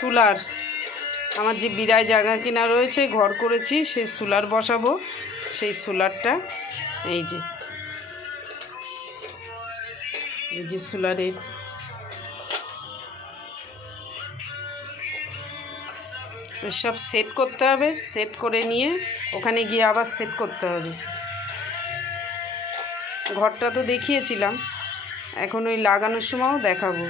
সোলার, আমার যে বিরায় জায়গা কিনা রয়েছে, ঘর করেছি, সেই সোলার বসাবো। সেই সোলারটা এই যে সোলারের সব সেট করতে হবে। সেট করে নিয়ে ওখানে গিয়ে আবার সেট করতে হবে। ঘরটা তো দেখিয়েছিলাম, এখন ওই লাগানোর সময়ও দেখাবো।